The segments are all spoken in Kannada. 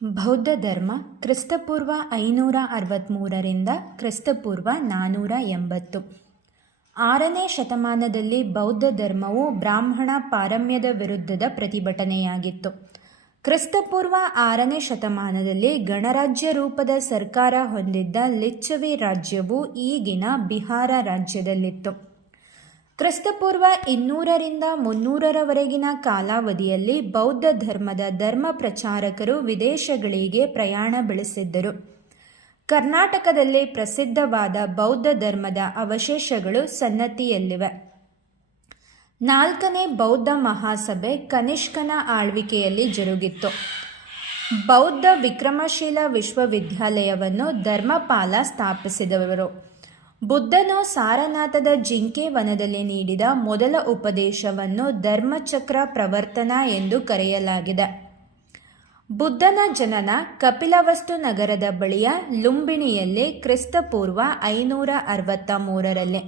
ಬೌದ್ಧ ಧರ್ಮ ಕ್ರಿಸ್ತಪೂರ್ವ 563ರಿಂದ ಕ್ರಿಸ್ತಪೂರ್ವ 480. 6ನೇ ಶತಮಾನದಲ್ಲಿ ಬೌದ್ಧ ಧರ್ಮವು ಬ್ರಾಹ್ಮಣ ಪಾರಮ್ಯದ ವಿರುದ್ಧದ ಪ್ರತಿಭಟನೆಯಾಗಿತ್ತು. ಕ್ರಿಸ್ತಪೂರ್ವ 6ನೇ ಶತಮಾನದಲ್ಲಿ ಗಣರಾಜ್ಯ ರೂಪದ ಸರ್ಕಾರ ಹೊಂದಿದ್ದ ಲಿಚ್ಚವಿ ರಾಜ್ಯವು ಈಗಿನ ಬಿಹಾರ ರಾಜ್ಯದಲ್ಲಿತ್ತು. ಕ್ರಿಸ್ತಪೂರ್ವ 200ರಿಂದ 300ರವರೆಗಿನ ಕಾಲಾವಧಿಯಲ್ಲಿ ಬೌದ್ಧ ಧರ್ಮದ ಧರ್ಮ ಪ್ರಚಾರಕರು ವಿದೇಶಗಳಿಗೆ ಪ್ರಯಾಣ ಬೆಳೆಸಿದ್ದರು. ಕರ್ನಾಟಕದಲ್ಲಿ ಪ್ರಸಿದ್ಧವಾದ ಬೌದ್ಧ ಧರ್ಮದ ಅವಶೇಷಗಳು ಸನ್ನತಿಯಲ್ಲಿವೆ. 4ನೇ ಬೌದ್ಧ ಮಹಾಸಭೆ ಕನಿಷ್ಕನ ಆಳ್ವಿಕೆಯಲ್ಲಿ ಜರುಗಿತ್ತು. ಬೌದ್ಧ ವಿಕ್ರಮಶೀಲ ವಿಶ್ವವಿದ್ಯಾಲಯವನ್ನು ಧರ್ಮಪಾಲ ಸ್ಥಾಪಿಸಿದವರು. ಬುದ್ಧನು ಸಾರನಾಥದ ಜಿಂಕೆ ವನದಲ್ಲಿ ನೀಡಿದ ಮೊದಲ ಉಪದೇಶವನ್ನು ಧರ್ಮಚಕ್ರ ಪ್ರವರ್ತನ ಎಂದು ಕರೆಯಲಾಗಿದೆ. ಬುದ್ಧನ ಜನನ ಕಪಿಲವಸ್ತು ನಗರದ ಬಳಿಯ ಲುಂಬಿಣಿಯಲ್ಲಿ ಕ್ರಿಸ್ತಪೂರ್ವ 563ರಲ್ಲಿ.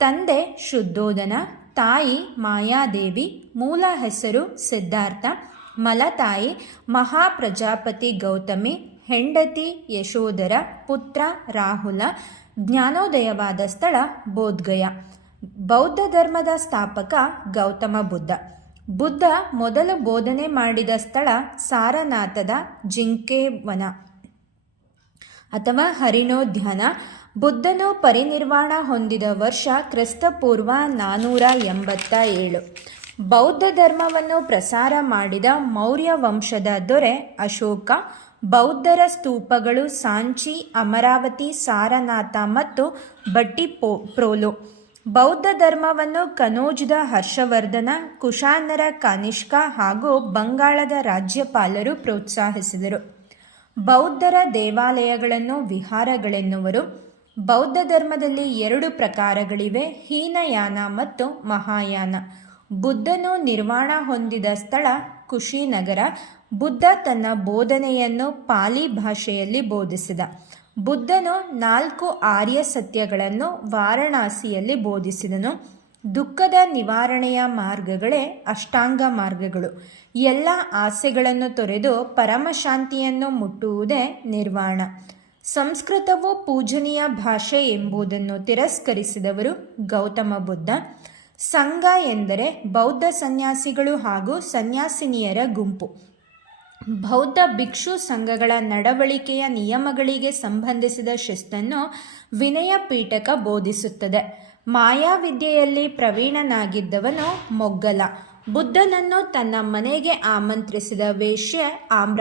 ತಂದೆ ಶುದ್ಧೋಧನ, ತಾಯಿ ಮಾಯಾದೇವಿ, ಮೂಲ ಹೆಸರು ಸಿದ್ಧಾರ್ಥ, ಮಲತಾಯಿ ಮಹಾಪ್ರಜಾಪತಿ ಗೌತಮಿ, ಹೆಂಡತಿ ಯಶೋಧರ, ಪುತ್ರ ರಾಹುಲ. ಜ್ಞಾನೋದಯವಾದ ಸ್ಥಳ ಬೋಧ್ಗಯ. ಬೌದ್ಧ ಧರ್ಮದ ಸ್ಥಾಪಕ ಗೌತಮ ಬುದ್ಧ. ಬುದ್ಧ ಮೊದಲು ಬೋಧನೆ ಮಾಡಿದ ಸ್ಥಳ ಸಾರನಾಥದ ಜಿಂಕೆವನ ಅಥವಾ ಹರಿಣೋದ್ಯಾನ. ಬುದ್ಧನು ಪರಿನಿರ್ವಾಣ ಹೊಂದಿದ ವರ್ಷ ಕ್ರಿಸ್ತಪೂರ್ವ 487. ಬೌದ್ಧ ಧರ್ಮವನ್ನು ಪ್ರಸಾರ ಮಾಡಿದ ಮೌರ್ಯ ವಂಶದ ದೊರೆ ಅಶೋಕ. ಬೌದ್ಧರ ಸ್ತೂಪಗಳು ಸಾಂಚಿ, ಅಮರಾವತಿ, ಸಾರನಾಥ ಮತ್ತು ಭಟ್ಟಿಪ್ರೋಲು. ಬೌದ್ಧ ಧರ್ಮವನ್ನು ಕನೌಜ್ದ ಹರ್ಷವರ್ಧನ, ಕುಶಾನರ ಕನಿಷ್ಕ ಹಾಗೂ ಬಂಗಾಳದ ರಾಜ್ಯಪಾಲರು ಪ್ರೋತ್ಸಾಹಿಸಿದರು. ಬೌದ್ಧರ ದೇವಾಲಯಗಳನ್ನು ವಿಹಾರಗಳೆನ್ನುವರು. ಬೌದ್ಧ ಧರ್ಮದಲ್ಲಿ 2 ಪ್ರಕಾರಗಳಿವೆ: ಹೀನಯಾನ ಮತ್ತು ಮಹಾಯಾನ. ಬುದ್ಧನು ನಿರ್ವಾಣ ಹೊಂದಿದ ಸ್ಥಳ ಕುಶಿನಗರ. ಬುದ್ಧ ತನ್ನ ಬೋಧನೆಯನ್ನು ಪಾಲಿ ಭಾಷೆಯಲ್ಲಿ ಬೋಧಿಸಿದ. ಬುದ್ಧನು 4 ಆರ್ಯ ಸತ್ಯಗಳನ್ನು ವಾರಣಾಸಿಯಲ್ಲಿ ಬೋಧಿಸಿದನು. ದುಃಖದ ನಿವಾರಣೆಯ ಮಾರ್ಗಗಳೇ ಅಷ್ಟಾಂಗ ಮಾರ್ಗಗಳು. ಎಲ್ಲ ಆಸೆಗಳನ್ನು ತೊರೆದು ಪರಮಶಾಂತಿಯನ್ನು ಮುಟ್ಟುವುದೇ ನಿರ್ವಾಣ. ಸಂಸ್ಕೃತವು ಪೂಜನೀಯ ಭಾಷೆ ಎಂಬುದನ್ನು ತಿರಸ್ಕರಿಸಿದವರು ಗೌತಮ ಬುದ್ಧ. ಸಂಘ ಎಂದರೆ ಬೌದ್ಧ ಸನ್ಯಾಸಿಗಳು ಹಾಗೂ ಸನ್ಯಾಸಿನಿಯರ ಗುಂಪು. ಬೌದ್ಧ ಭಿಕ್ಷು ಸಂಘಗಳ ನಡವಳಿಕೆಯ ನಿಯಮಗಳಿಗೆ ಸಂಬಂಧಿಸಿದ ಶಿಸ್ತನ್ನು ವಿನಯ ಪೀಠಕ ಬೋಧಿಸುತ್ತದೆ. ಮಾಯಾವಿದ್ಯೆಯಲ್ಲಿ ಪ್ರವೀಣನಾಗಿದ್ದವನು ಮೊಗ್ಗಲ. ಬುದ್ಧನನ್ನು ತನ್ನ ಮನೆಗೆ ಆಮಂತ್ರಿಸಿದ ವೇಶ್ಯೆ ಆಮ್ರ